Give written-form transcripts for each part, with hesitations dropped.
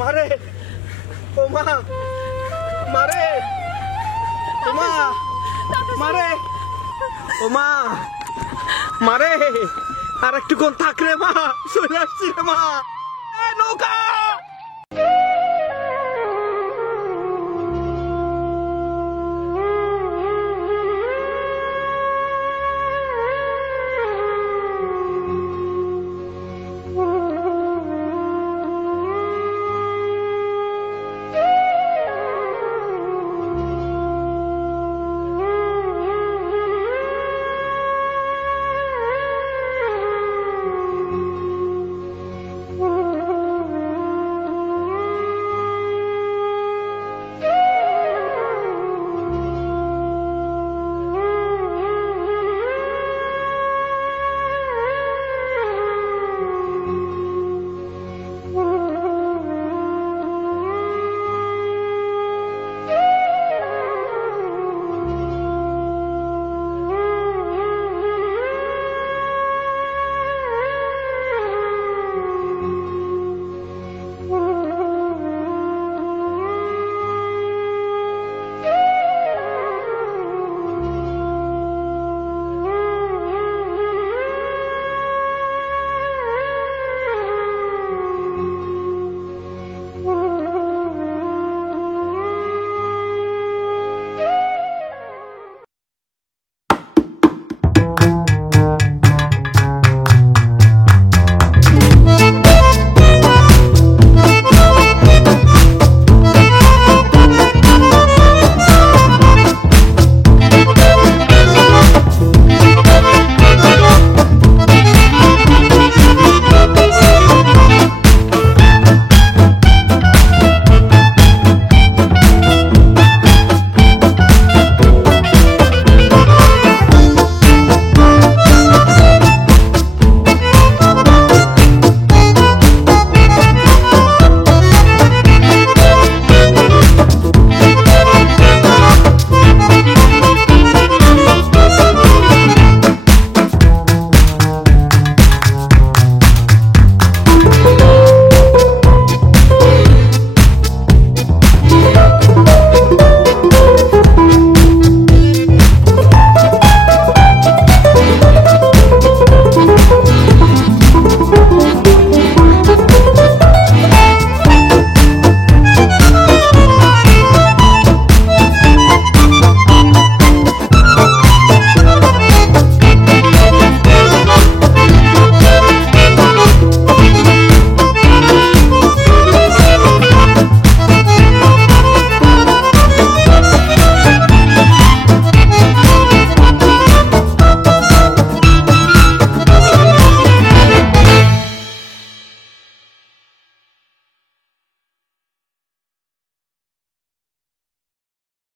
মারে ও মা মারে ও মা মারে ও মা মারে আর একটু কোন থাক রে মা চলে আসছি রে মা নৌকা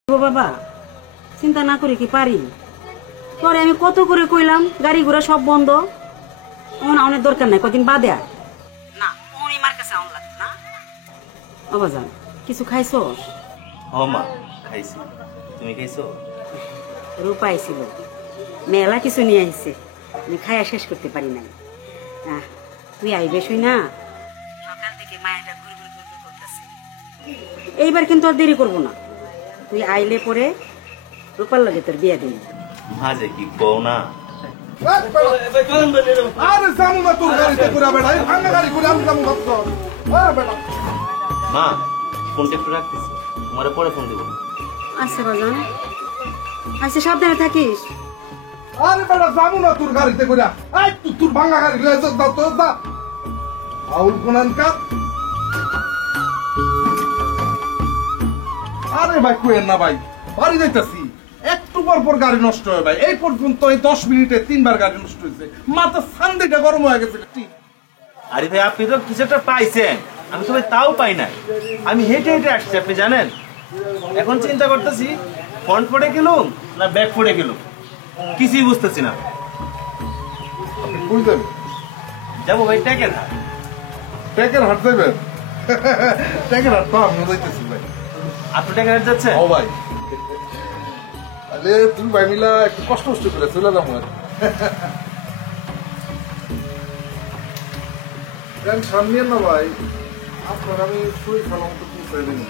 বাবা চিন্তা না করে কি পারি পরে আমি কত করে কইলাম গাড়ি ঘোড়া সব বন্ধ অনেক দরকার নাই কদিন বাদে না মার কাছে আউন লাগবে না বাবা জান কিছু খাইছো মা খাইছি তুমি খাইছো রূপাই ছিল মেলা কিছু নিয়ে আইছে আমি খাইয়া শেষ করতে পারি নাই তুই আইবে শুই না সকাল থেকে মায়েরা ঘুরে ঘুরে ঘুরে করতেছে এইবার কিন্তু আর দেরি করবো না তুই আইলে পরে রূপার লগে তোর বিয়া দিন মা যে কি কও না আরে জামু না তোর গাড়িতে করে বেড়া এই ভাঙা গাড়ি করে আমি জামু ভাবছো বেড়া মা ফোনটা একটু রাখতেছি তোমারে পরে ফোন দেব আচ্ছা বাজান আচ্ছা সাবধানে থাকিস আরে বেড়া জামু না তোর গাড়িতে করে এই তোর ভাঙা গাড়ি লয়ে যাও তো যা আউল কোনানকা আরে ভাই কোয়েন না ভাই, বাড়ি যাইতেছি, একটু পর পর গাড়ি নষ্ট হয় ভাই। এই পর্যন্ত এই 10 মিনিটে 3 বার গাড়ি নষ্ট হয়েছে, মাথা সান্দিটা গরম হয়ে গেছে। আরে ভাই আপনি তো কিছু একটা পাইছেন, আমি তো ভাই তাও পাই না। আমি হেঁটে হেঁটে আসছি, আপনি জানেন। এখন চিন্তা করতেছি ফ্রন্ট পড়ে গেলুম না ব্যাক পড়ে গেলুম, কিছুই বুঝতেছি না। আপনি কই যাবেন? যাবো ভাই ট্যাকের হাট। ট্যাকের হাট যাবেন? ট্যাকের হাট তো আমিও যাইতেছি ভাই। আপনি ট্যাকের হাট যাচ্ছেন? ও ভাই, আরে তুমি ভাই মিলা একটু কষ্ট করে চলে যাবো আর। সামনে না ভাই, আপনার আমি শরীর ভালো মতো পৌঁছাই দিন।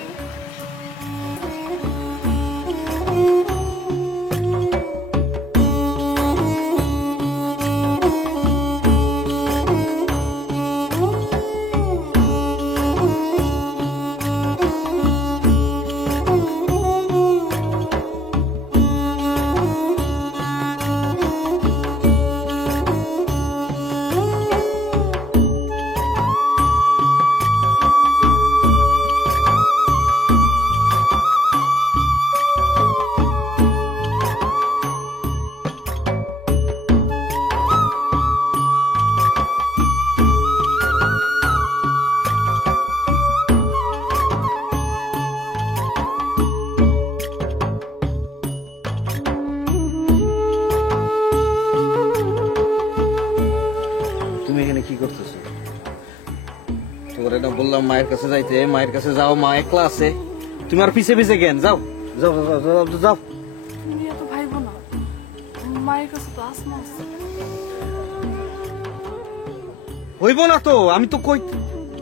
তুমি এখানে কি করতেছো? তোমার এটা বললাম মায়ের কাছে যাইতে, মায়ের কাছে যাও, মা একলা আছে। তুমি আর পিছে পিছে কেন? যাও যাও যাও যাও যাও, যাও। তুমি এত ভাইবো না, মায়ের কাছে তো আসমা আছে। হইব না তো, আমি তো কই,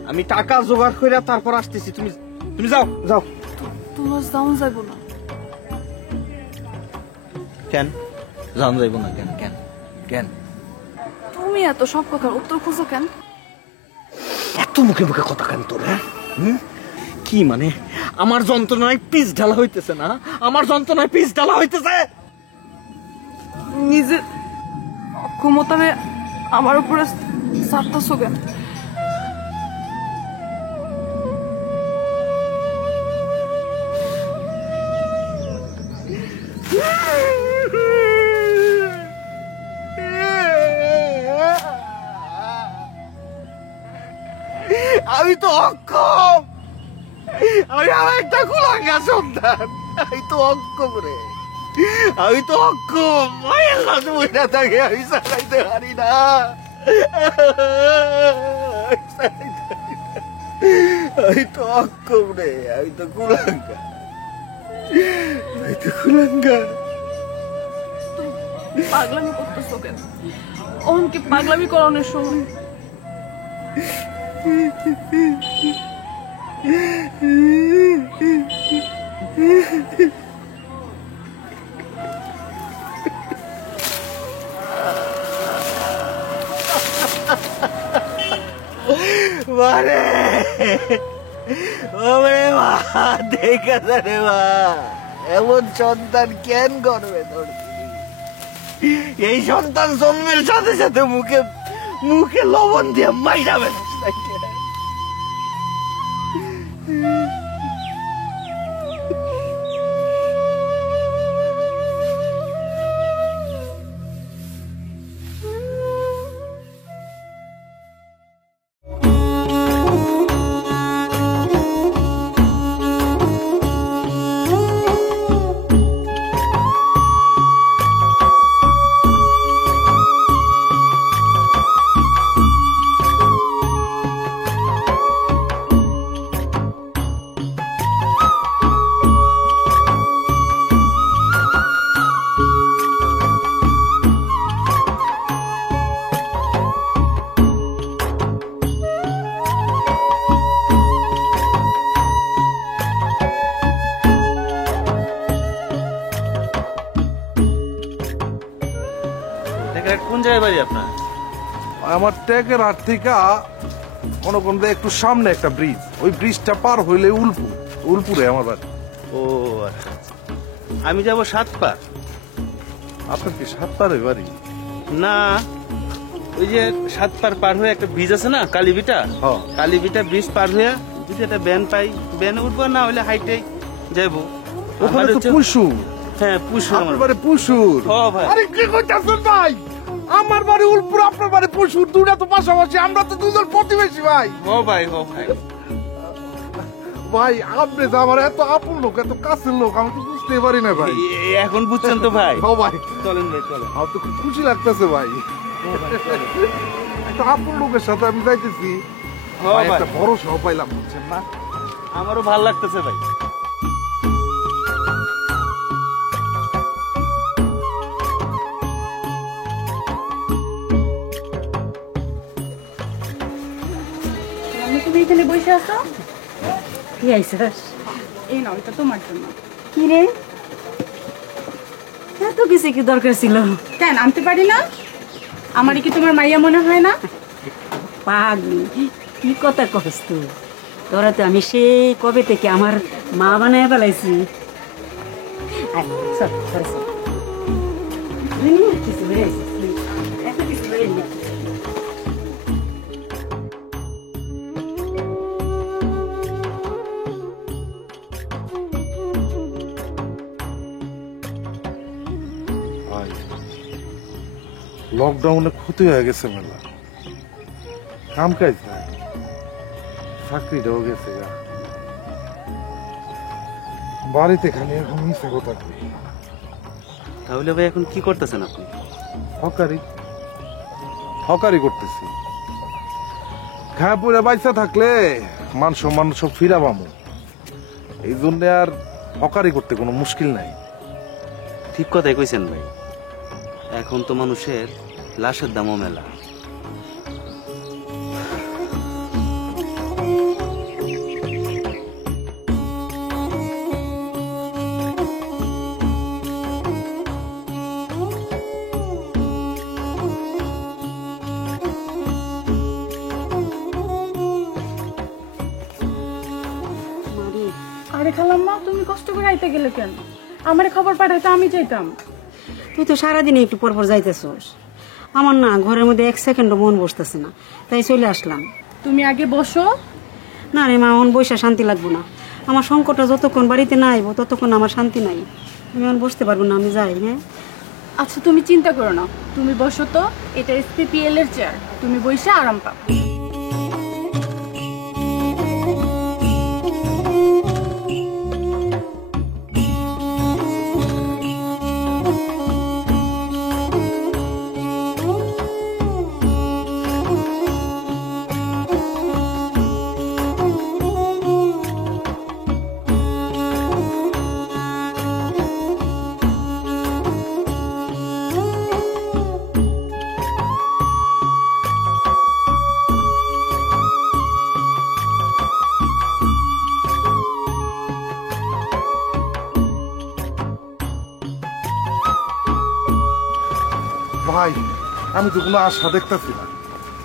আমি টাকা জোগাড় করে তারপর আসতেছি। তুমি তুমি যাও যাও। তোমার যাওন যাইবো না। কেন যাও যাইব না? কেন কেন কেন? তুমি এত সব কথার উত্তর খুঁজো কেন? এত মুখে মুখে কথা কেন তোর? হ্যাঁ কি মানে? আমার যন্ত্রণায় পিস ঢালা হইতেছে না? আমার যন্ত্রণায় পিস ঢালা হইতেছে? নিজের অক্ষমতারে আমার উপরে চাপতাছো কেন? আমি তো অক্ষম, আমি আর একটা কুলাঙ্গা সন্তান। আমি তো অক্ষম রে, আমি তো অক্ষম। মায়ের কাছে বইটা থাকে, আমি চালাইতে পারি না। আমি তো অক্ষম রে, আমি তো কুলাঙ্গা, আমি তো কুলাঙ্গা। পাগলামি করতেছো কেন? ওন কি পাগলামি করানোর সময়? মারে ওরে মা, দেখা রে মা, এমন সন্তান কেন করবে তোর? এই সন্তান জন্মের সাথে সাথে মুখে মুখে লবণ দিয়ে মাইরাবে। কোন জায়গায় বাড়ি আপনার? আমার ট্যাকের হাট থেকে মনে করেন যে একটু সামনে একটা ব্রিজ, ওই ব্রিজটা পার হইলে উলপুরে আমার বাড়ি। ও আচ্ছা আচ্ছা। আমি যাব সাতপার। আপনার কি সাতপারে বাড়ি? না, ওই যে সাতপার পার হয়ে একটা ব্রিজ আছে না, কালীবিটা। কালীবিটা ব্রিজ পার হয়ে যদি একটা ভ্যান পাই, ভ্যানে উঠবো, না হলে হাইটে যাবো। ওখানে তো হচ্ছে- পুশুর, হ্যাঁ পুষু আমার আপনার বাড়ি পুশুর। ও ভাই। আরে কি কইতাছেন ভাই? আমার বাড়ি উলপুর, আপনার বাড়ি পুশুর, দুইটা তো পাশাপাশি, আমরা তো দুজন প্রতিবেশী ভাই। ও ভাই ও ভাই ভাই আপনি যে আমার এত আপন লোক, এত কাছের লোক, আমি তো বুঝতে পারি না ভাই। এখন বুঝছেন তো ভাই ও ভাই, চলেন ভাই চলেন আমার তো খুব খুশি লাগতেছে ভাই। একটা আপন লোকের সাথে আমি যাইতেছি, ও ভাই, ভাই একটা ভরসা পাইলাম, বুঝছেন না? আমারও ভালো লাগতেছে ভাই আমি তুমি এখানে বসে আছো? কি আইসাস? এই নাও, এটা তোমার জন্য। কি রে, এত কিছু কি দরকার ছিল? কেন আনতে পারি না? আমারই কি তোমার মাইয়া মনে হয় না? পাগলি, কি কথা কস তুই? তোরা তো আমি সেই কবে থেকে আমার মা বানায় ফেলাইছি। আয়, চল, চল, চল। দুনিয়া কিছু হয়ে আইছিস তুই। এত কিছু হয়ে আইলি। ভাই, লকডাউনে ক্ষতি হয়ে গেছে মেলা, কাম কাজ নাই, চাকরিটাও গেছে গা। বাড়িতে খালি এখন মিশে কথা কই। তাহলে ভাই এখন কি করতেছেন আপনি হকারি হকারি করতেছি। খায়া পড়ে বাইসা থাকলে মান সম্মান সব ফিরা পামু, এই জন্য আর হকারি করতে কোনো মুশকিল নাই। ঠিক কথাই কইছেন ভাই, এখন তো মানুষের লাশের দামও মেলা। মারি, আরে খালাম্মা, তুমি কষ্ট করে আইতে গেলে কেন? আমার খবর পাঠাইতে আমি যাইতাম। তুই তো সারাদিনে একটু পর পর যাইতেছস। আমার না ঘরের মধ্যে এক সেকেন্ডও মন বসতেছে না, তাই চলে আসলাম। তুমি আগে বসো। না রে মা, আমার বসে শান্তি লাগবো না। আমার সংকটটা যতক্ষণ বাড়িতে না আইব ততক্ষণ আমার শান্তি নাই। আমি এখন বসতে পারবো না, আমি যাই। হ্যাঁ, আচ্ছা তুমি চিন্তা করো না, তুমি বসো তো। এটা SPPL এর চেয়ার, তুমি বসে আরাম পাও। ভাই, আমি তো কোনো আশা দেখতেছি না,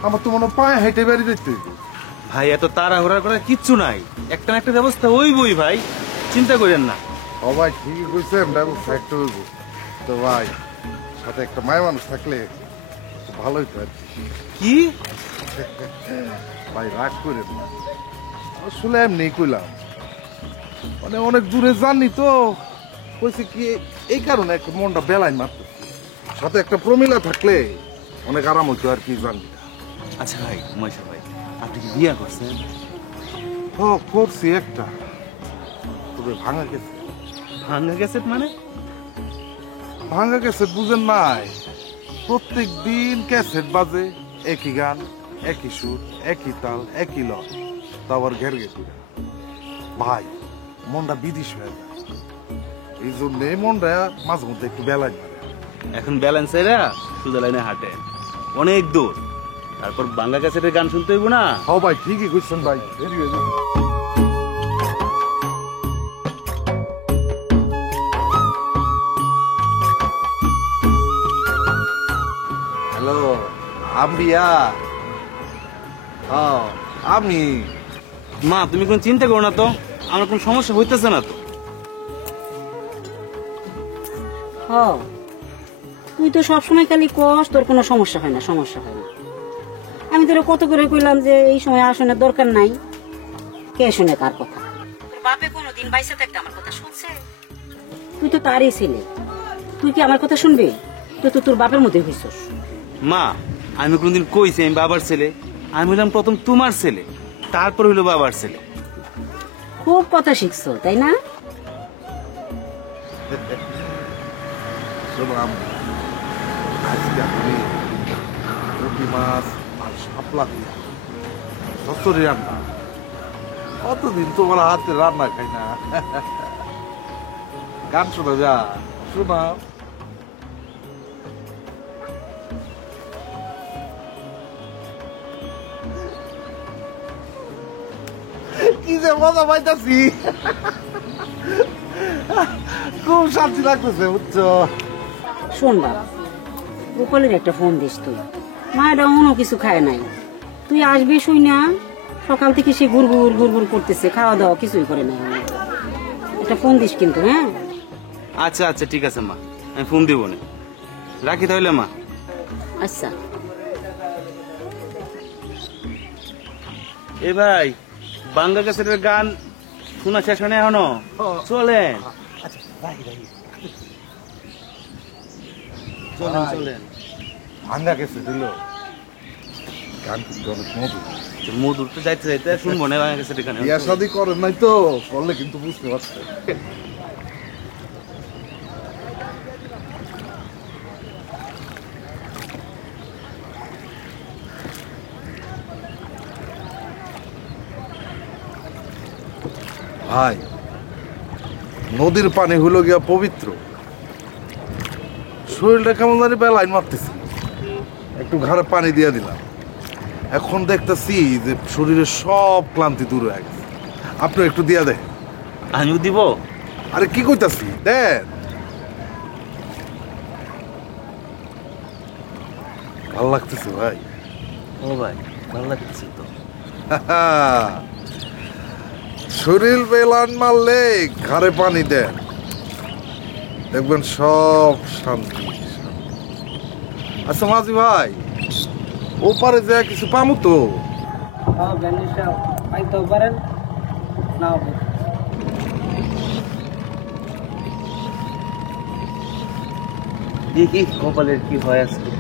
আমার তো মনে হয় পায়ে হেঁটে বেরিয়ে যেতে। ভাই এত তাড়াহুড়া করার কিচ্ছু নাই, একটা না একটা ব্যবস্থা হইবই ভাই, চিন্তা করেন না। ও ভাই ঠিকই কইছেন, ব্যবস্থা একটা হইব। তো ভাই, সাথে একটা মায়া মানুষ থাকলে ভালোই তো আর কি। কি ভাই রাগ করেন না, আসলে এমনি কইলাম, মানে অনেক দূরে জানি তো, কইছে কি এই কারণে একটা মনটা বেলায় মারতে, সাথে একটা প্রমিলা থাকলে অনেক আরাম হইতো আর কি জানি। আচ্ছা ভাই মহেশ ভাই, আপনি কি বিয়া করছেন? ও করছি একটা, তবে ভাঙা গেছে। ভাঙ্গা গেছে মানে? ভাঙা ক্যাসেট বুঝেন নাই, প্রত্যেক দিন ক্যাসেট বাজে, একই গান, একই সুর, একই তাল, একই লয়, তারপর ঘের গেছে। ভাই মনটা বিদিশ হয়ে যায়, এই জন্যে মনটা মাঝে মধ্যে একটু বেলায় মারে। এখন ব্যালেন্স এরা সুদা লাইনে হাঁটে অনেক দূর, তারপর বাংলা ক্যাসেটের গান শুনতে হইব না। হ ভাই ঠিকই কইছেন ভাই, দেরি হয়ে যাবে। হ্যালো আম্বিয়া, আমি। মা তুমি কোনো চিন্তা করো না তো, আমার কোনো সমস্যা হইতেছে না তো। হ, তুই তো সবসময় খালি কস তোর কোনো সমস্যা হয় না, সমস্যা হয় না। আমি তোর কত করে কইলাম যে এই সময় আসনের দরকার নাই, কে শুনে কার কথা? তোর বাপে কোনোদিন বাইসে থাকতে আমার কথা শুনছে? তুই তো তারই ছেলে, তুই কি আমার কথা শুনবে? তুই তো তোর বাপের মধ্যে হইছস। মা, আমি কোনদিন কইছি আমি বাবার ছেলে? আমি হলাম প্রথম তোমার ছেলে, তারপর হইলো বাবার ছেলে। খুব কথা শিখছো তাই না? শোনো আম্মু, আজকে আমি পুঁটি মাছ আর শাপলা দিয়া সস্তরি রান্না, কতদিন তোমার হাতে রান্না খাই না। গান শোনা যা, শোনাও। কি যে মজা পাইতাছি, খুব শান্তি লাগতেছে বুঝছো। শোন বাবা, গোপালের একটা ফোন দিস তুই। মায়েরা অন্য কিছু খায় নাই, তুই আসবি শুই না। সকাল থেকে সে গুড়গুড় গুড়গুড় করতেছে, খাওয়া দাওয়া কিছুই করে নাই। একটা ফোন দিস কিন্তু। হ্যাঁ আচ্ছা আচ্ছা ঠিক আছে মা, আমি ফোন দিব না। রাখি তাহলে মা। আচ্ছা। এ ভাই, বাংলা ক্যাসেটের গান শোনা শেষ হয় না এখনো? চলেন চলেন চলেন। ভাঙ্গা গেছে দিল, গান কিন্তু অনেক মধুর। মধুর তো যাইতে যাইতে শুনবো না বাংলা ক্যাসেটের গান। বিয়া শাদি করেন নাই তো, করলে কিন্তু বুঝতে পারছে। ভাই, নদীর পানি হলো গিয়া পবিত্র, শরীরটা কেমন জানি বেলাইন মারতেছি, একটু ঘাড়ে পানি দিয়ে দিলাম। এখন দেখতেছি যে শরীরের সব ক্লান্তি দূর হয়ে গেছে। আপনি একটু দিয়া দেন। আমিও দিব। আরে কি কইতাছি, দেন। ভাল লাগতেছে ভাই। ও ভাই, ভালো লাগতেছে তো। শরীর বেলান মারলে ঘাড়ে পানি দেন, দেখবেন সব শান্তি। আচ্ছা মাঝি ভাই, ওপারে যা কিছু পামু তো? দেখি কপালের কি হয় আজকে।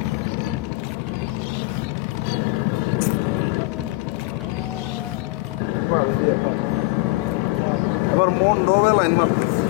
এবার মন ডবে লাইন মারতেছে।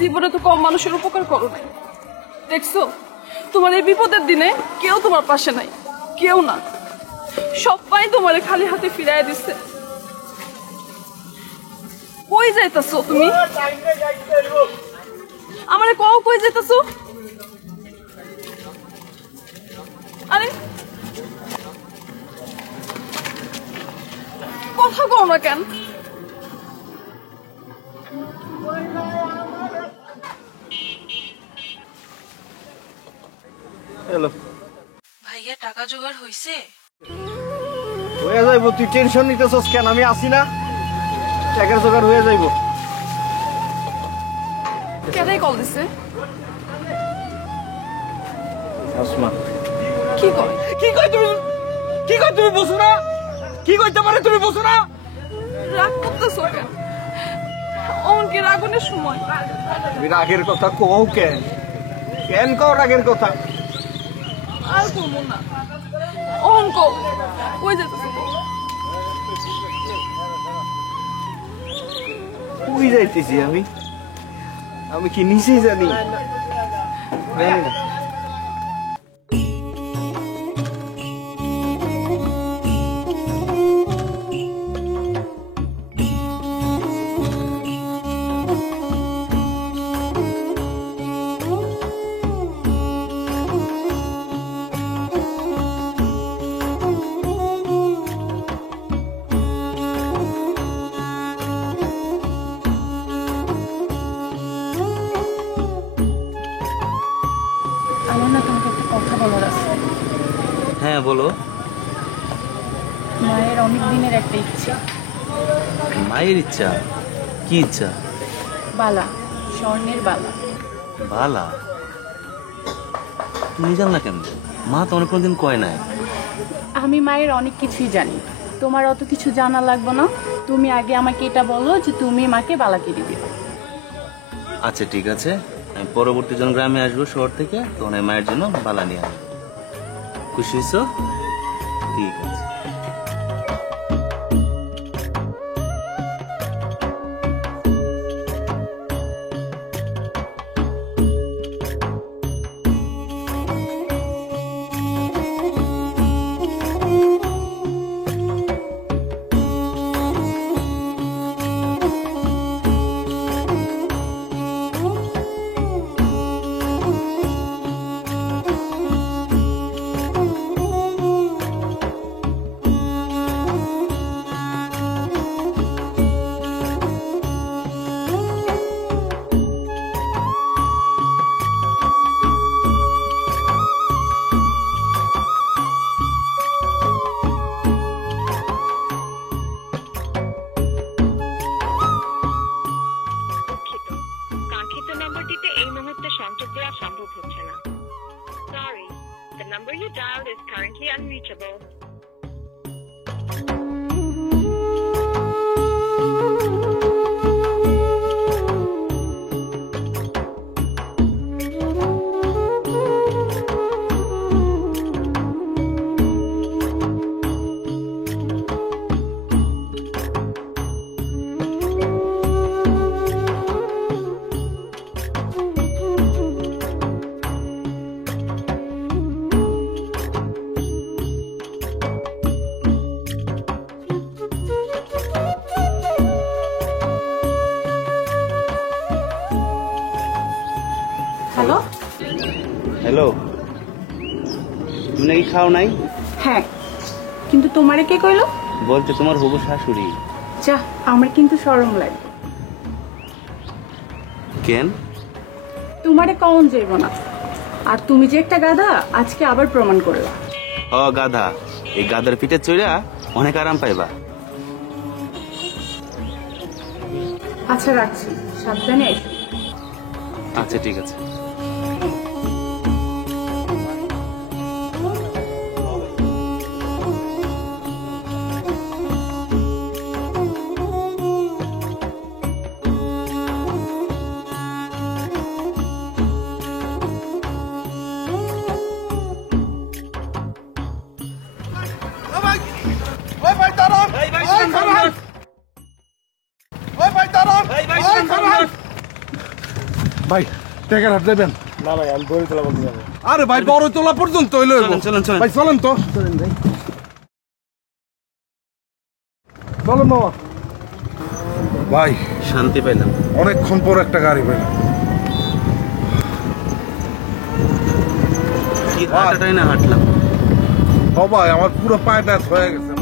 জীবনে তো কম মানুষের উপকার করো নাই, দেখছো? তোমার এই বিপদের দিনে কেউ তোমার পাশে নাই, কেউ না। সবাই তোমার খালি হাতে ফিরাই দিচ্ছে। কই যাইতাছো তুমি? আমারে কও কই যাইতাছো? আরে কথা কও না কেন? হ্যালো ভাইয়া, টাকা জোগাড় হইছে? হয়ে যাইব, তুই টেনশন নিতেছস কেন? আমি আসি না, টাকার জোগাড় হয়ে যাইব। কেডাই কল দিছে? আসমা। কি কয়? কি কই তুমি? কি কই তুমি বুঝো না? কি কইতে পারে তুমি বুঝো না? রাগ করতেছো কেন? অমন কি রাগুনের সময়? তুমি রাগের কথা কও কেন? কেন কও রাগের কথা? আর করবো না। অহন কও কই যেতেছো? কই যাইতেছি আমি? আমি কি নিজেই জানি? জানি না। হ্যাঁ বলো। মায়ের অনেক দিনের একটা ইচ্ছে। মায়ের ইচ্ছা? কি ইচ্ছা? বালা, স্বর্ণের বালা। বালা? তুমি জান না কেন? মা তো অনেক কোনদিন কয় নাই। আমি মায়ের অনেক কিছুই জানি, তোমার অত কিছু জানা লাগবে না। তুমি আগে আমাকে এটা বলো যে তুমি মাকে বালা কিনে দিবে। আচ্ছা ঠিক আছে, আমি পরবর্তী জন গ্রামে আসবো শহর থেকে, তখন আমি মায়ের জন্য বালা নিয়ে আসবো। খুশি হয়েছো? ঠিক আছে। কাঙ্ক্ষিত নম্বরটিতে এই মুহূর্তে সংযোগ দেওয়া সম্ভব হচ্ছে না। Sorry, the number you dialed is currently unreachable. Hello. Hello, তুমি নাকি খাও নাই? হ্যাঁ, কিন্তু তোমারে কে কইলো? বলতে তোমার হবু শাশুড়ি। যা, আমার কিন্তু শরম লাগে। কেন? তোমারে কমন যাইব না। আর তুমি যে একটা গাধা, আজকে আবার প্রমাণ করলা। ও গাধা, এই গাধার পিঠে চড়া অনেক আরাম পাইবা। আচ্ছা রাখছি, সাবধানে এসো। আচ্ছা ঠিক আছে। ভাই টেকার হাট দেবেন? না ভাই, আমি বড় তোলা বলতে যাবো। আরে ভাই বড় তোলা পর্যন্ত হইলো। চলেন, চলেন, চলেন। ভাই চলেন তো। চলেন ভাই। চলেন বাবা। ভাই শান্তি পাইলাম। অনেকক্ষণ পর একটা গাড়ি পেলাম। কি হাঁটাটাই না হাঁটলাম। সবাই আমার পুরো পায়ে ব্যথ হয়ে গেছে।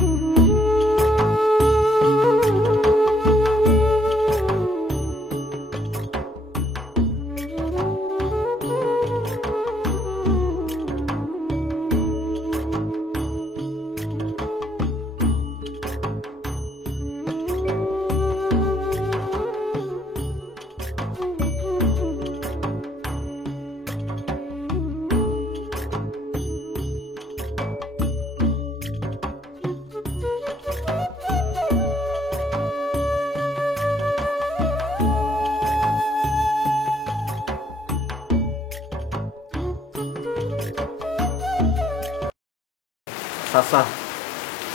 চাচা,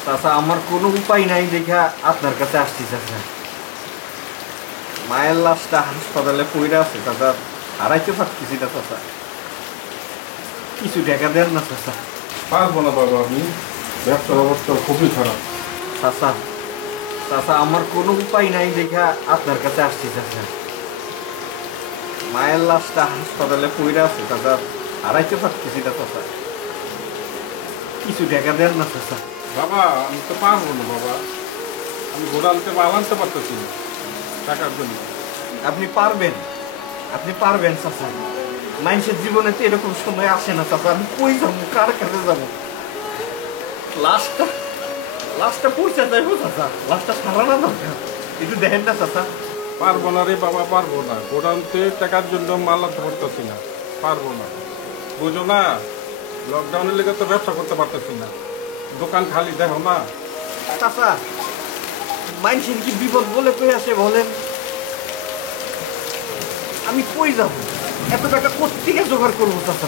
চাচা আমার কোনো উপায় নাই দেখা আপনার কাছে আসছি চাচা। মায়ের লাশটা হাসপাতালে পড়ে আছে চাচা, হারাইতে পারতেছি না চাচা। কিছু টাকা দেন না চাচা। পারবো না বাবা, আমি ব্যবসার অবস্থা খুবই খারাপ। চাচা, চাচা আমার কোনো উপায় নাই দেখা আপনার কাছে আসছি চাচা। মায়ের লাশটা হাসপাতালে পড়ে আছে চাচা, হারাইতে পারতেছি না চাচা। কিছু টাকা দেন না চাচা। বাবা আমি তো পারবো না বাবা, আমি ঘোড়া আনতে বা আনতে পারতেছি না টাকার জন্য। আপনি পারবেন, আপনি পারবেন চাচা। মানুষের জীবনে তো এরকম সময় আসে না চাচা। আমি কই যাবো, কার কাছে যাবো? লাস্টটা পয়সা চাইবো চাচা, লাস্টটা সারানো দরকার, একটু দেখেন না চাচা। পারবো না রে বাবা, পারবো না। গোডাউনতে টাকার জন্য মাল আনতে পারতেছি না, পারবো না। বুঝো না, লকডাউনের লেগে তো ব্যবসা করতে পারতেছি না, দোকান খালি দেখো না। চাচা মানুষের কি বিপদ বলে কই আসে বলেন? আমি কই যাবো, এত টাকা কোত্থেকে জোগাড় করবো চাচা?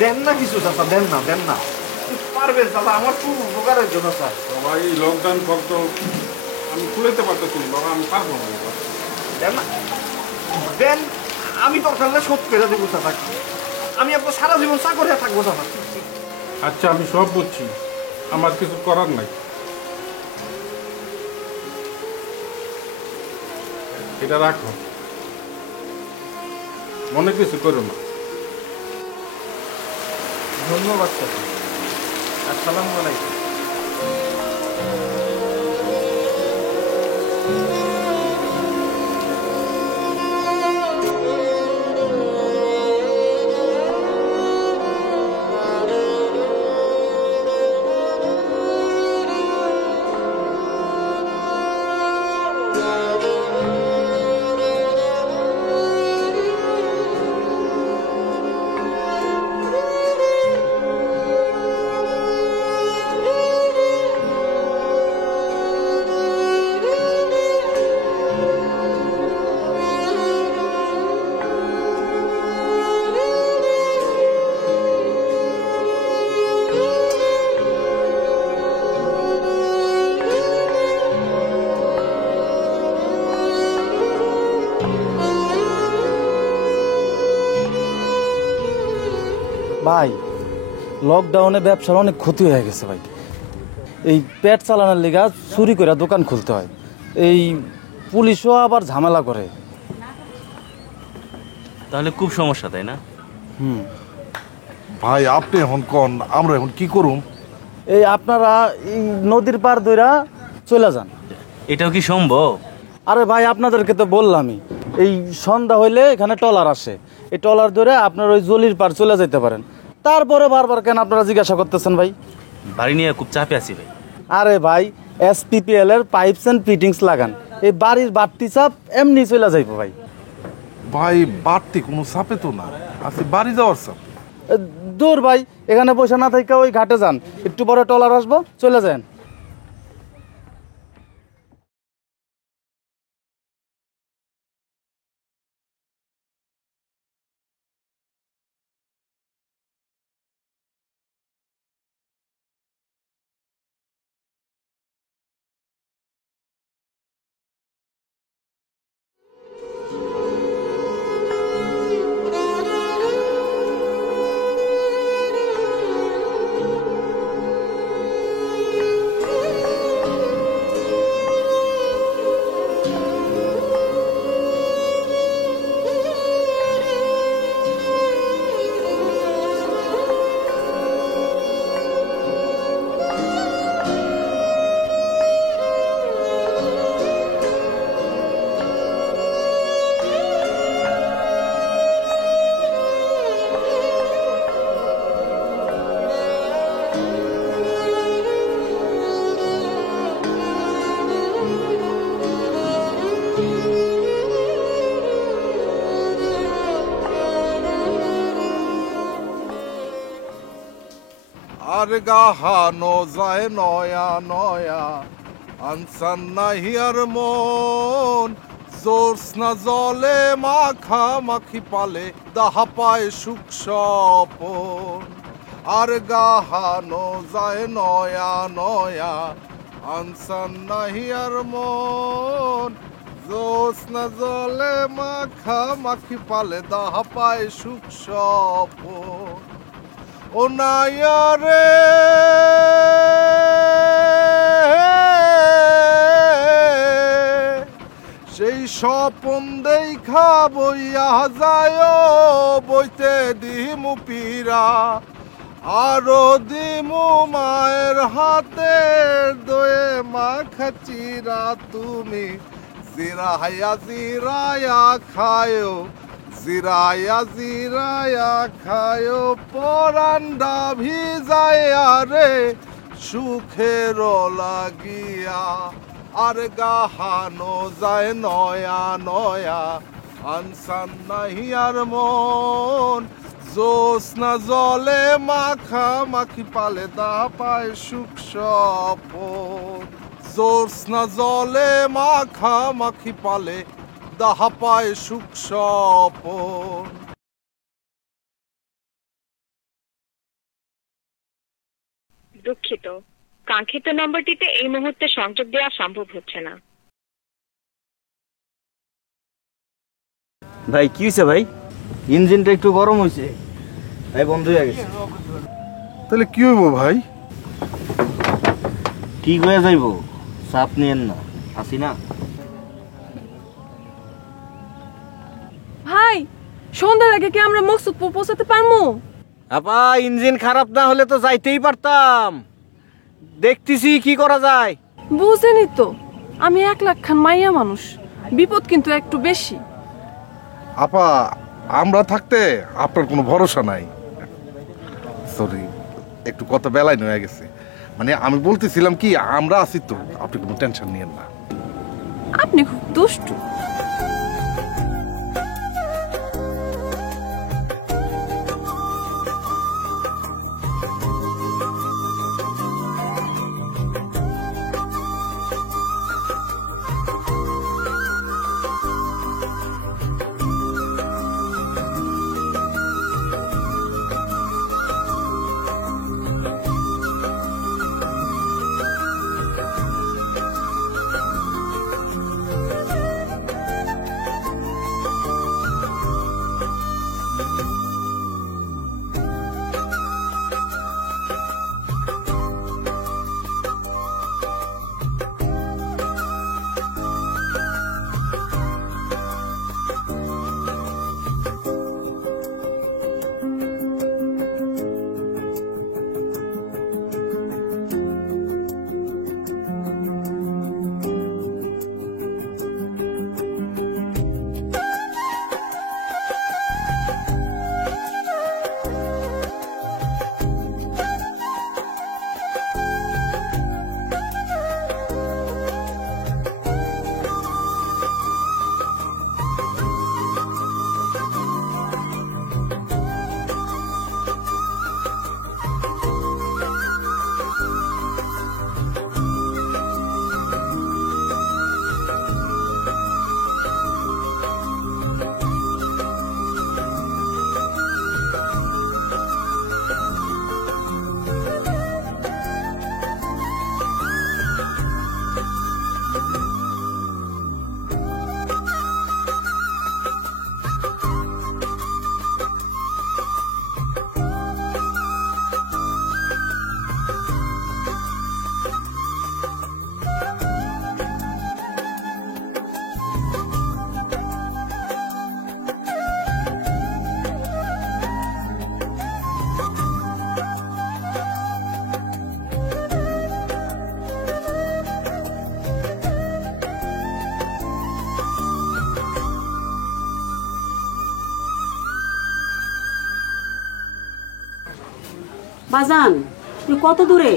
দেন না কিছু চাচা, দেন না পারবেন চাচা, আমার খুব উপকারের জন্য স্যার। বাবা এই লকডাউন কত আমি খুলেতে পারতেছি না বাবা, আমি পারবো না বাবা। দেন না, দেন, আমি দরকার হলে শোধ করে দেবো চাচা। আমি আপনার সারা জীবন চাকরিয়া থাকবো চাচা। আচ্ছা আমি সব বুঝছি, আমার কিছু করার নাই। এটা রাখো, মনে কিছু করো না। ধন্যবাদ চাচা, আসসালামু আলাইকুম। ভাই লকডাউনে ব্যবসার অনেক ক্ষতি হয়ে গেছে ভাই। এই পেট চালানোর লেগা চুরি করে দোকান খুলতে হয়, এই পুলিশও আবার ঝামেলা করে। তাহলে খুব সমস্যা, তাই না? ভাই আপনি এখন কোন, আমরা এখন কি করুম? এই আপনারা এই নদীর পার ধইরা চলে যান। এটাও কি সম্ভব? আরে ভাই আপনাদেরকে তো বললামই, এই সন্ধ্যা হইলে এখানে ট্রলার আসে, এই ট্রলার ধরে আপনার ওই জলির পার চলে যেতে পারেন। তারপরে বারবার কেন আপনারা জিজ্ঞাসা করতেছেন ভাই? বাড়ি নিয়ে খুব চাপে আছি ভাই। আরে ভাই SPPL এর পাইপস এন্ড ফিটিংস লাগান, এই বাড়ির বাড়তি চাপ এমনি চলে যাইব ভাই। ভাই বাড়তি কোনো চাপে তো না, আছে বাড়ি যাওয়ার চাপ। দূর ভাই, এখানে বসে না থেকে ওই ঘাটে যান, একটু পরে ট্রলার আসবো, চলে যান। আর গাহানো যায় নয়া নয়া, আনসান নাহি আর মন, জোৎস্না জলে মাখা মাখি পালে, দাহা পায় সুখ স্বপন। আর গাহানো যায় নয়া নয়া, আনসান নাহি আর মন, জোৎস্না জলে মাখা মাখি পালে, দাহা পায় সুখ স্বপন। ও নাইয়া রে সেই স্বপন দেখা বইয়া যায়, বইতে দিমু পীরা, আরো দিমু মায়ের হাতের দয়ে মাখা চিরা। তুমি জিরাইয়া জিরাইয়া খায়ো, জিরাইয়া জিরাইয়া খায়ো, পরান্ডা ভিজাইয়া রে সুখের লাগিয়া আর গাহানো যায় নয়া নয়া আনসান নাহি আর মন জোৎস্না জলে মাখা মাখি পালে দা পায় সুখ স্বপন জোৎস্না জলে মাখা মাখি পালে দাহা পায় সুখ স্বপন। দুঃখিত, কাঙ্ক্ষিত নম্বরটিতে এই মুহূর্তে সংযোগ দেওয়া সম্ভব হচ্ছে না। ভাই কি হয়েছে ভাই? ইঞ্জিনটা একটু গরম হয়েছে, ভাই বন্ধ হয়ে গেছে। তাহলে কি হইব ভাই? ঠিক হয়ে যাইব, চাপ নিয়েন না, আসি না। ভাই সন্ধ্যার আগে কি আমরা মকসুদপুর পৌঁছাতে পারবো? আপা ইঞ্জিন খারাপ না হলে তো যাইতেই পারতাম, দেখতেছি কি করা যায়। বুঝেনি তো, আমি 1 লাখ খান মাইয়া মানুষ, বিপদ কিন্তু একটু বেশি। আপা আমরা থাকতে আপনার কোনো ভরসা নাই। সরি, একটু কথা বেলায় হয়ে গেছে। মানে আমি বলতেছিলাম কি, আমরা আছি তো, আপনি কোনো টেনশন নিয়েন না। আপনি খুব দুষ্টু। বাজান তুই কত দূরে?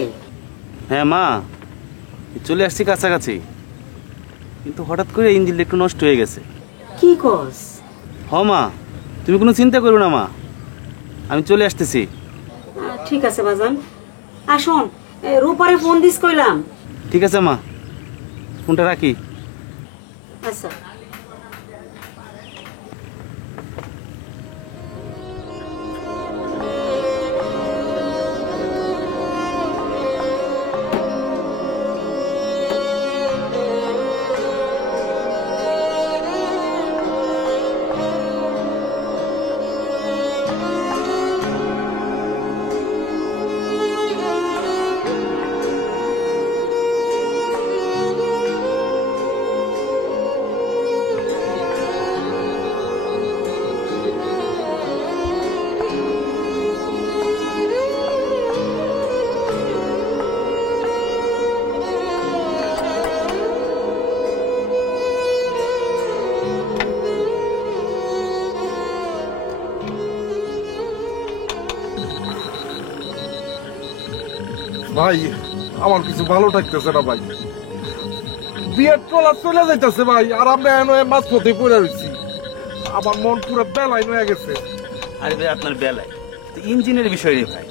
হ্যাঁ মা, চলে আসছি কাছাকাছি, কিন্তু হঠাৎ করে ইঞ্জিনটা একটু নষ্ট হয়ে গেছে। কি কস? হ মা, তুমি কোনো চিন্তা করো না মা, আমি চলে আসতেছি। ঠিক আছে বাজান, আসুন রূপারে ফোন দিস কইলাম। ঠিক আছে মা, ফোনটা রাখি। আচ্ছা। ভাই আমার কিছু ভালো থাকতেছে না ভাই। বিয়ের ট্রলার চলে যাইতেছে ভাই, আর আমরা মাছ পথে পড়ে রয়েছি। আমার মন পুরো বেলায় হয়ে গেছে। আরে ভাই আপনার বেলায় তো ইঞ্জিনের বিষয় রে ভাই,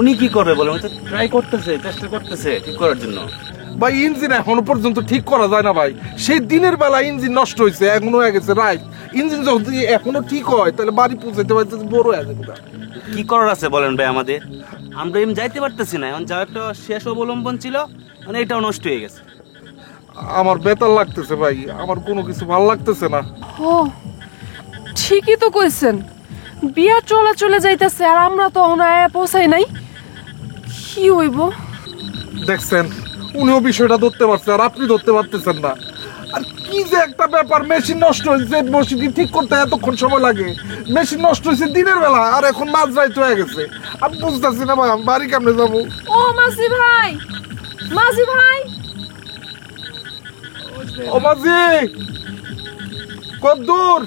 উনি কি করবে বলে? উনি তো ট্রাই করতেছে, চেষ্টা করতেছে ঠিক করার জন্য। ভাই ইঞ্জিন এখনো পর্যন্ত ঠিক করা যায় না ভাই। সেই দিনের বেলা ইঞ্জিন নষ্ট হয়েছে, এখনো হয়ে গেছে রাইট। ইঞ্জিন যদি এখনো ঠিক হয় তাহলে বাড়ি পৌঁছাইতে পারতে বড় হয়ে যাবে। কি করার আছে বলেন ভাই আমাদের? আমরা এমনি যাইতে পারতেছি না, এখন যাওয়ার একটা শেষ অবলম্বন ছিল, মানে এটাও নষ্ট হয়ে গেছে। আমার বেতাল লাগতেছে ভাই, আমার কোনো কিছু ভালো লাগতেছে না। ও ঠিকই তো কইছেন, বিয়া চলে যাইতেছে আর আমরা তো ওনায় পৌঁছাই নাই। কি হইব? দেখছেন উনিও বিষয়টা ধরতে পারছে আর আপনি ধরতে পারতেছেন না। আর কি যে একটা ব্যাপার, মেশিন নষ্ট হয়েছে, মেশিনটি ঠিক করতে এতক্ষণ সময় লাগে। মেশিন নষ্ট হয়েছে দিনের বেলা আর এখন মাঝরাত হয়ে গেছে। আমি বুঝতেছি না ভাই আমি বাড়ি কেমনে যাবো। ও মাঝি ভাই, মাঝি ভাই, ও মাঝি কত দূর?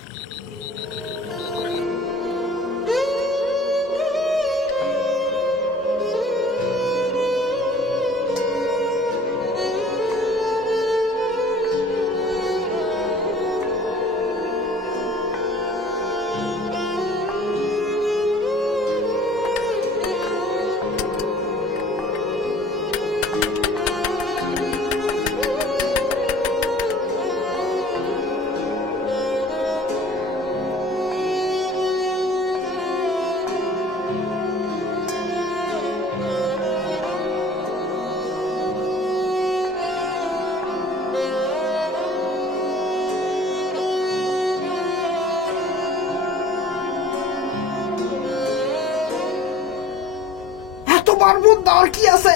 তোমার মধ্যে আর কি আছে?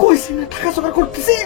কইছি না টাকা জোগাড় করতেছি।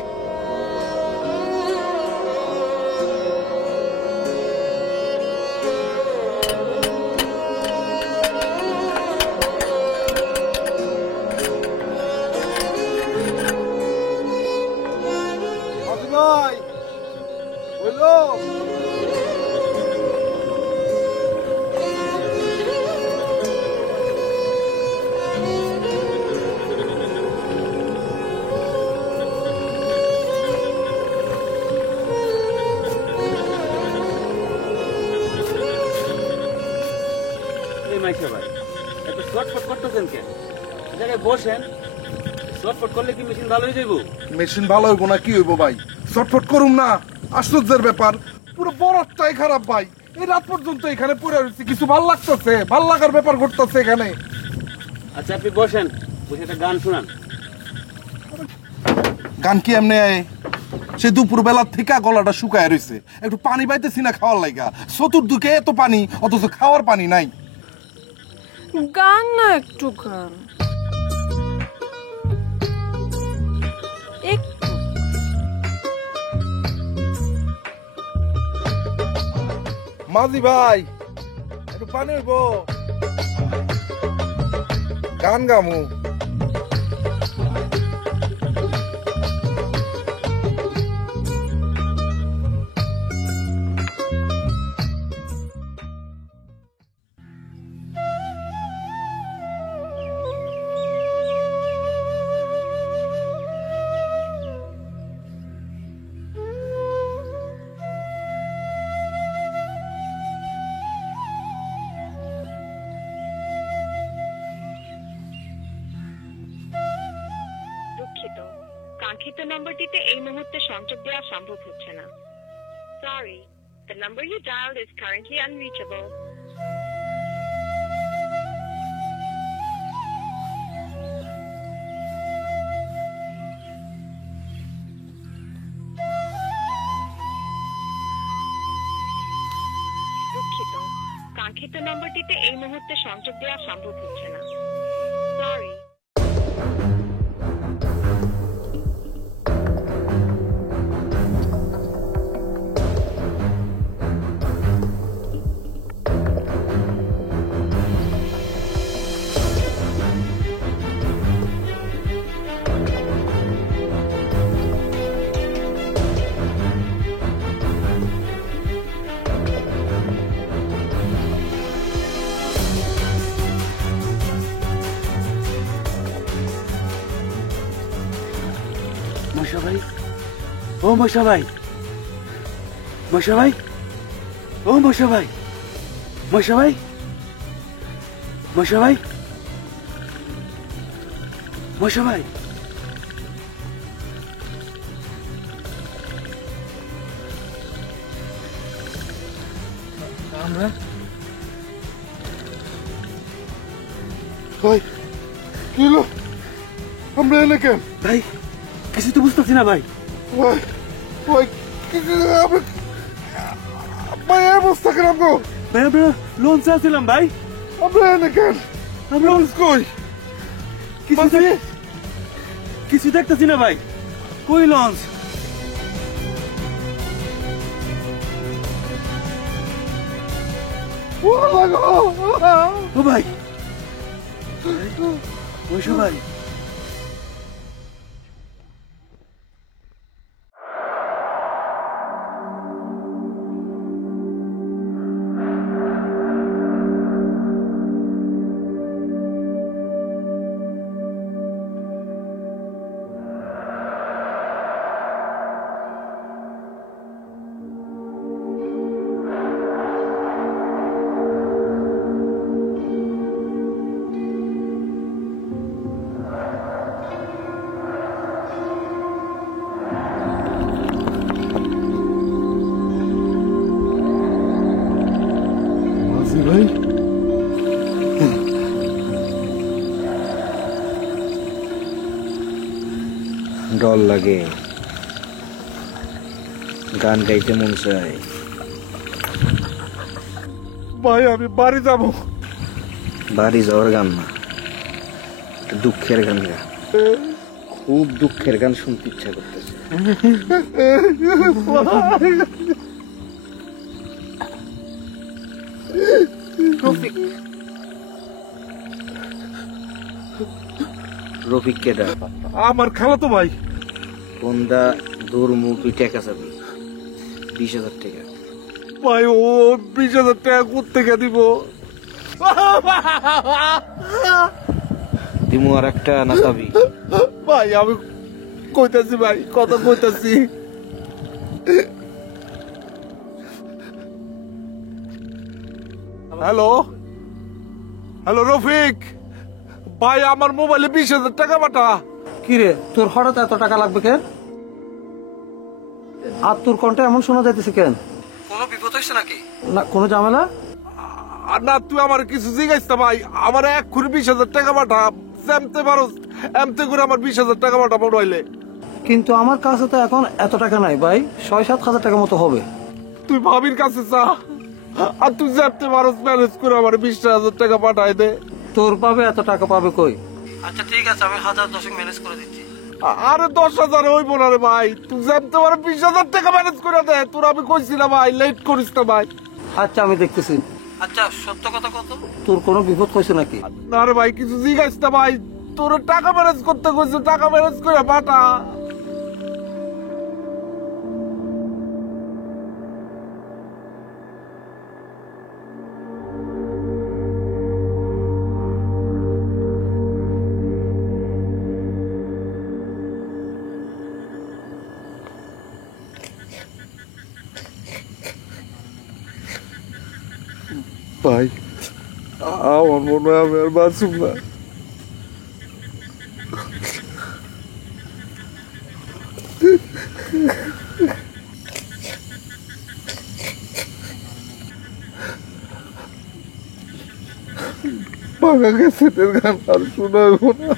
মেশিন ভালো হইব না কি হইব ভাই? চটফট করুম না, আশ্চর্যের ব্যাপার। পুরো বরাতটাই খারাপ ভাই। এই রাত পর্যন্ত এখানে পড়ে রয়েছি, কিছু ভাল লাগতেছে, ভাল লাগার ব্যাপার ঘটতেছে এখানে। আচ্ছা আপনি বসেন, বসে একটা গান শোনান। গান কি এমনি? সে দুপুর বেলার থেকে গলাটা শুকায় রয়েছে, একটু পানি পাইতেছি না খাওয়ার লাগা। চতুর্দিকে এত পানি অথচ খাওয়ার পানি নাই। গান না একটু গান, মাঝি ভাই একটু পানি হইব, গান গামু। কাঙ্ক্ষিত নম্বরটিতে এই মুহূর্তে সংযোগ দেওয়া সম্ভব হচ্ছে না। Sorry, the number you dialed is currently unreachable. দুঃখিত, কাঙ্ক্ষিত নম্বরটিতে এই মুহূর্তে সংযোগ দেওয়া সম্ভব হচ্ছে না। সরি। ও মশা ভাই, মশা ভাই, ও মশা ভাই, মশা ভাই, মশা ভাই, মশা ভাই। ভাই কি হলো? আমরা এনে কেন? ভাই কিছু তো বুঝতেছি না ভাই। ভাই ভাই ভাই অবস্থা খারাপ গো। ভাই আমরা লঞ্চে আছিলাম ভাই। আমরা এনে কেন? আমরা লঞ্চ কই? কিছু দেখতেছি না ভাই। কই লঞ্চ? ও লাগো ও ভাই, ওই সবাই ভাই ডর লাগে, গান গাইতে মন চায়। ভাই আমি বাড়ি যাবো। বাড়ি যাওয়ার গান না, একটা দুঃখের গান গা। খুব দুঃখের গান শুনতে ইচ্ছা করতেছে। রফিক কেডা? আমার খালাতো ভাই। কোনটা দৌড়মু তুই টাকা চাবি? 20,000 টাকা। ভাই ও 20,000 টাকা কোত্থেকে দিব? দিমু আর একটা না চাবি? ভাই আমি কইতাছি ভাই, কথা কইতাছি। হ্যালো হ্যালো রফিক ভাই, আমার মোবাইলে 20,000 টাকা পাঠা। কিরে তোর হঠাৎ এত টাকা লাগবে কেন? আর তোর কণ্ঠে এমন শোনা যাইতেছে কেন? কোনো বিপদ হয়েছে নাকি? না কোনো ঝামেলা? আর না তুই আমার কিছু জিজ্ঞাস না ভাই, আমার এক্ষুনি 20,000 টাকা পাঠা। এমতে পারো এমতে করে আমার 20,000 টাকা পাঠা পড়াইলে। কিন্তু আমার কাছে তো এখন এত টাকা নাই ভাই, 6-7 হাজার টাকা মতো হবে। তুই ভাবির কাছে চা, আর তুই যেতে পারো ম্যানেজ করে আমার 20,000 টাকা পাঠাই দে। তোর পাবে এত টাকা পাবে কই? আচ্ছা ঠিক আছে, আমি 1000-10 ম্যানেজ করে দিচ্ছি। আরে 10,000 হইব না রে ভাই, তুই যেতে পারো 20,000 টাকা ম্যানেজ করে দে। তোর আমি কইছিলাম ভাই, লেট করিস না ভাই। আচ্ছা আমি দেখতেছি। আচ্ছা সত্য কথা কত, তোর কোনো বিপদ হয়েছে নাকি? না রে ভাই কিছু জিজ্ঞাস না ভাই, তোর টাকা ম্যানেজ করতে কইছে, টাকা ম্যানেজ করে পাঠা। ভাই আমার মনে হয় আমি আর বাঁচুম না। ভাঙা গেছে গান আর শোনাবো না।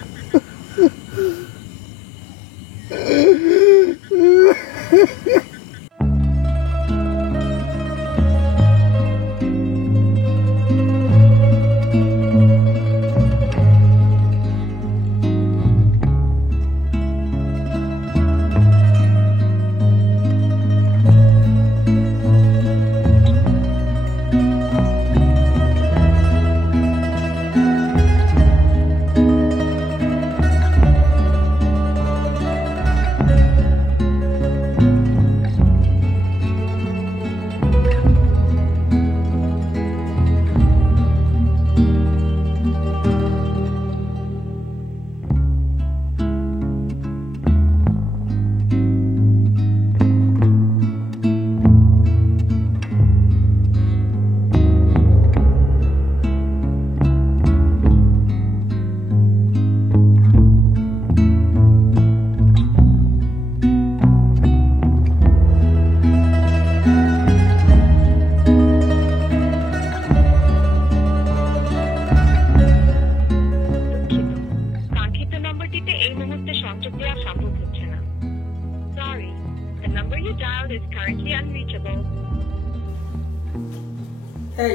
এই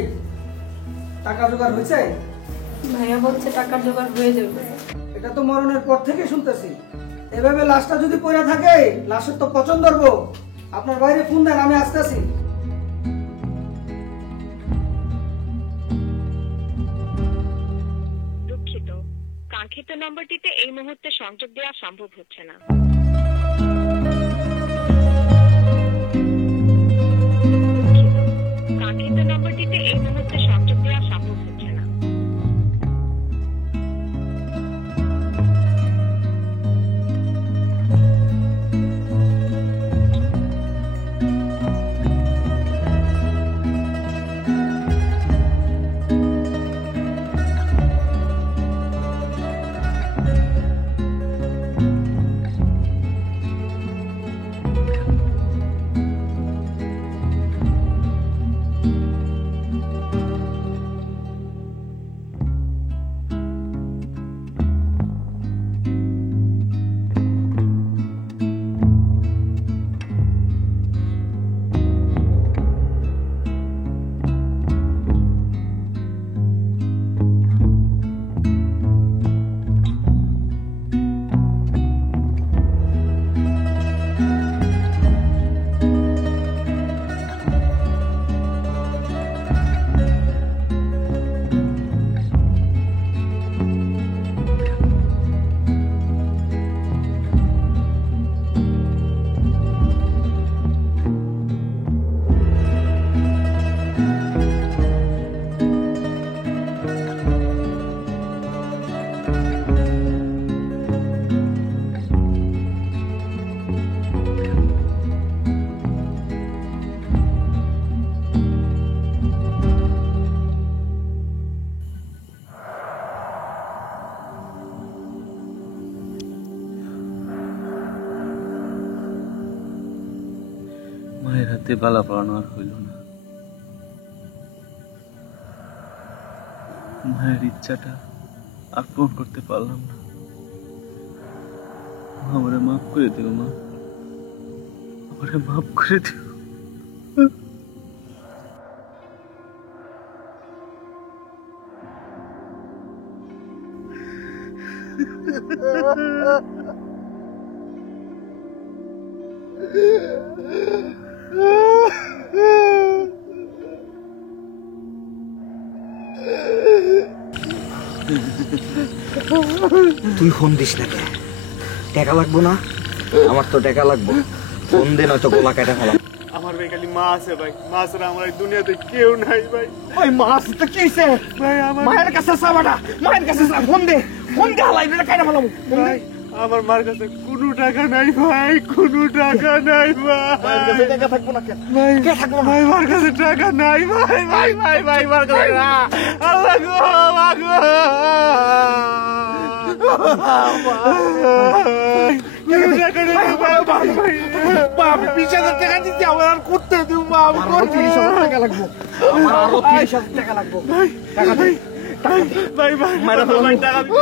টাকা জোগাড় হয়েছে? ভাইয়া বলছে টাকার জোগাড় হয়ে যাবে। এটা তো মরণের পর থেকে শুনতেছি। এভাবে লাশটা যদি পড়ে থাকে, লাশের তো পছন্দ ধরবো। আপনার বাইরে ফোন দেন, আমি আসতেছি। দুঃখিত, কাঙ্ক্ষিত নম্বরটিতে এই মুহূর্তে সংযোগ দেওয়া সম্ভব হচ্ছে না। কাঙ্ক্ষিত নম্বরটিতে এই মুহূর্তে সংযোগ দেওয়া সম্ভব হচ্ছে না। মায়ের হাতে বালা পড়ানো আর হইল না। মায়ের ইচ্ছাটা আর পূরণ করতে পারলাম না। আমারে মাফ করে দিও মা, আমারে মাফ করে দিও। তুই ফোন দিস না কেন? টাকা লাগবো না? আমার তো টাকা লাগবো। ফোন দে, নয়তো গলা কেটে ফেলাম। আমার ভাই খালি মা আছে ভাই, মা ছাড়া আমার এই দুনিয়াতে কেউ নাই ভাই। ওই মা আছে তো কি হইছে? ভাই আমার মায়ের কাছে চাবাটা, মায়ের কাছে চা। ফোন দে, ফোন দে, হালাই এটা কেটে ফেলাম। ভাই আমার মার কাছে কোনো টাকা নাই ভাই, কোনো টাকা নাই ভাই। মায়ের কাছে টাকা থাকবো না কেন? ভাই কে থাকবো না? ভাই মার কাছে টাকা নাই ভাই, ভাই ভাই ভাই মার কাছে না। আল্লাহ গো, মা গো। কোনো টাকা নেই ভাই, ভাই আমি 20,000 টাকা দিচ্ছি, আমার আর করতে দিব মা, আমি করতে 30,000 টাকা লাগবো। আমার আরো 30,000 টাকা লাগবো। ভাই টাকা ভাই ভাই ভাই মারা তো ভাই টাকা দিতে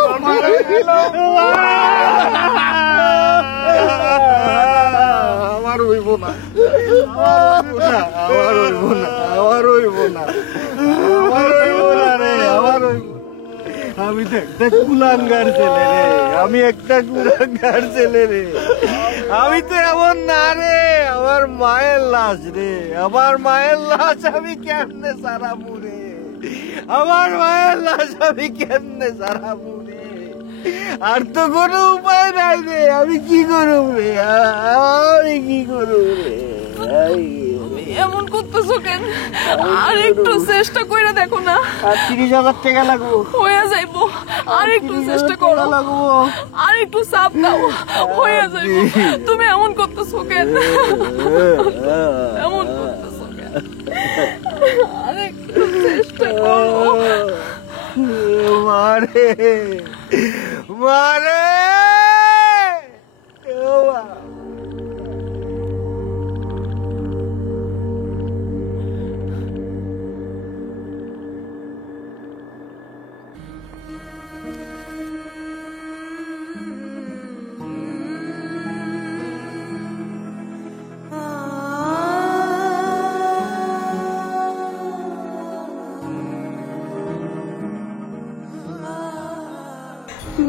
আমার হইব না, আমার হইব না, আমার হইব না, আমার হইব না রে, আমার হইব। আমি তো একটা কুলাঙ্গার ছেলে রে, আমি একটা কুলাঙ্গার ছেলে রে। আমি তো এমন না রে, আমার মায়ের লাশ রে, আমার মায়ের লাশ আমি কেমনে সারাবো রে, আমার মায়ের লাশ আমি কেমনে সারাবো রে। আর তো কোনো উপায় নাই রে, আমি কি করব রে, আমি কি করব রে। এমন করতেছো কেন? আর একটু চেষ্টা করে দেখো না। আর 30,000 টাকা লাগবো, হয়ে যাইবো। আর একটু চেষ্টা করো, লাগবো। আর একটু চাপ দাও, হয়ে যাইবো। তুমি এমন করতেছো কেন? এমন করতেছো কেন? আর একটু চেষ্টা করো। মারে মারে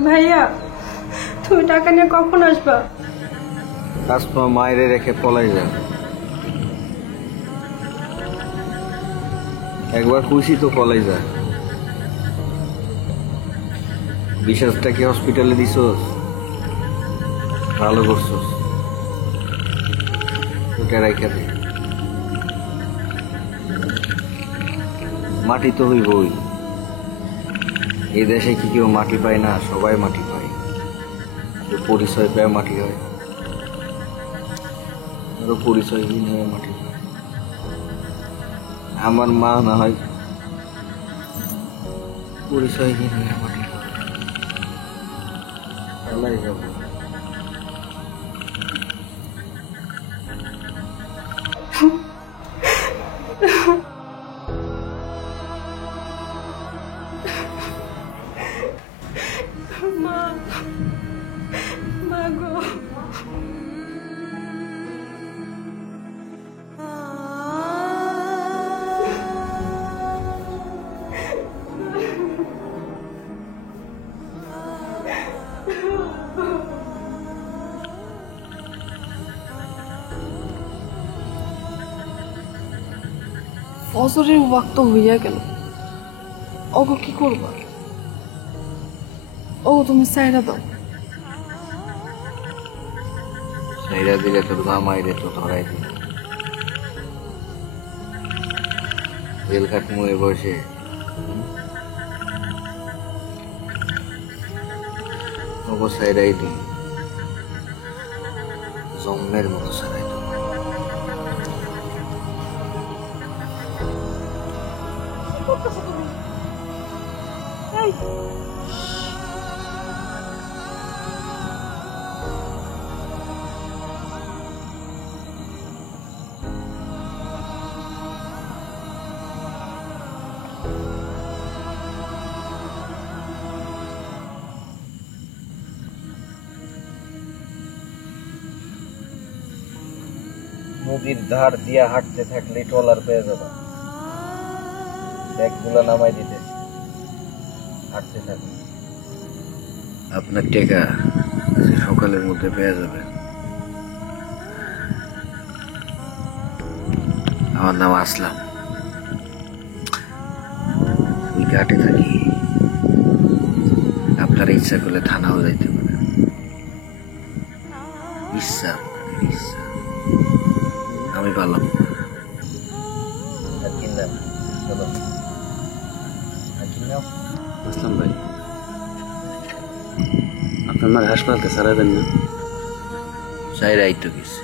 ভাইয়া তুমি টাকা নিয়ে কখন আসবা? আসমা মায়েরে রেখে পলাই যা। একবার খুশি তো পলাই যা। বিশ্বাসটাকে হসপিটালে দিছস, ভালো করছস। ওটা রাইখা দে। মাটি তো হইবই। এই দেশে কি কেউ মাটি পায় না? সবাই মাটি পায়। কেউ পরিচয় পেয়ে মাটি হয়, আরো পরিচয়হীন হয়ে মাটি পায়। আমার মা না হয় পরিচয়হীন হয়ে মাটি পায়। আল্লাহ যাবো। মা, মা গো। ফজরের ওয়াক্ত হইয়া গেল, ওগো কি করবা? ও তুমি সাইরা দাও। সাইরা দিলে তোর মামাইরে তো ধরাই দিল। জেল কাটমুয়ে বসে ওগো সাইরাই দিল, জম্মের মতো সারাই দিল। নদীর ধার দিয়া হাঁটতে থাকলে ট্রলার পেয়ে যাবে। ব্যাগগুলো নামাই দিতেছি, হাঁটতে থাকবে। আপনার টেকা সকালের মধ্যে পেয়ে যাবে। আমার নাম আসলাম, ওই ঘাটে থাকি। আপনার ইচ্ছা করলে থানাও যাইতে পারে। ইচ্ছা ইচ্ছা আমি পারলাম। আসলাম ভাই, আপনার মার হাসপাতালকে সারাবেন না? সাইরাই তো গেছে,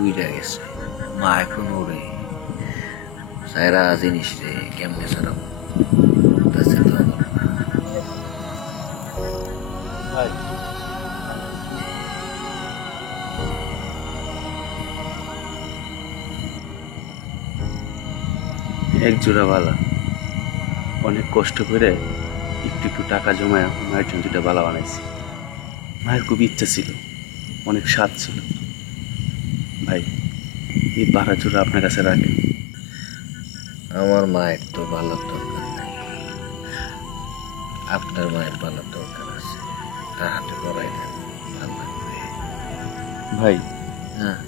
উইরা গেছে। মা এখন ওরে সাইরা জিনিস রে কেমনে সারাবো? ভাই এক জোড়া বালা অনেক কষ্ট করে একটু একটু টাকা জমায় মায়ের জন্য দুটা বালা বানাইছি। মায়ের খুব ইচ্ছা ছিল, অনেক স্বাদ ছিল। ভাই এই বারা জোড়া আপনার কাছে রাখেন। আমার মায়ের তো ভালো দরকার নাই, আপনার মায়ের ভালো দরকার আছে। তার হাতে পড়াই না ভালো লাগবে। ভাই হ্যাঁ,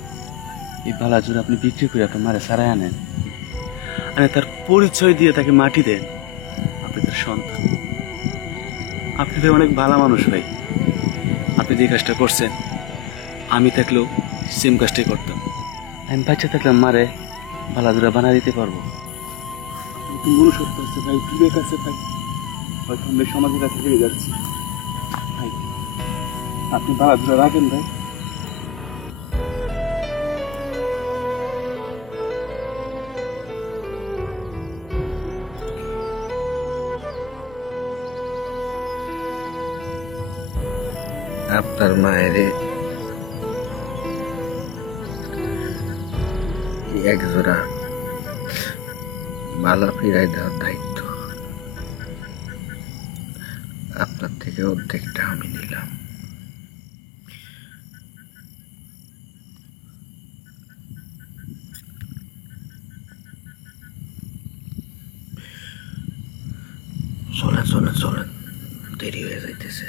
এই বালা জোড়া আপনি বিক্রি করে আপনার মারে সারাই আনেন, মানে তার পরিচয় দিয়ে তাকে মাটি দেন। আপনি তার সন্তান, আপনি ভাই অনেক ভালো মানুষ ভাই। আপনি যে কাজটা করছেন আমি থাকলেও সেম কাজটাই করতাম। আমি বাচ্চা থাকলাম মারে ভালা জোড়া বানা দিতে পারবো। মনুষ্যত্ব আছে ভাই, বিবেক আছে ভাই, হয়তো আমরা সমাজের কাছে ফিরে যাচ্ছি ভাই। আপনি ভালা জোড়া রাখেন ভাই। আপনার মায়ের এক জোড়া মালা ফিরাই দেওয়ার দায়িত্ব আপনার থেকে। অর্ধেকটা আমি নিলাম। চলেন চলেন চলেন, দেরি হয়ে যাইতেছে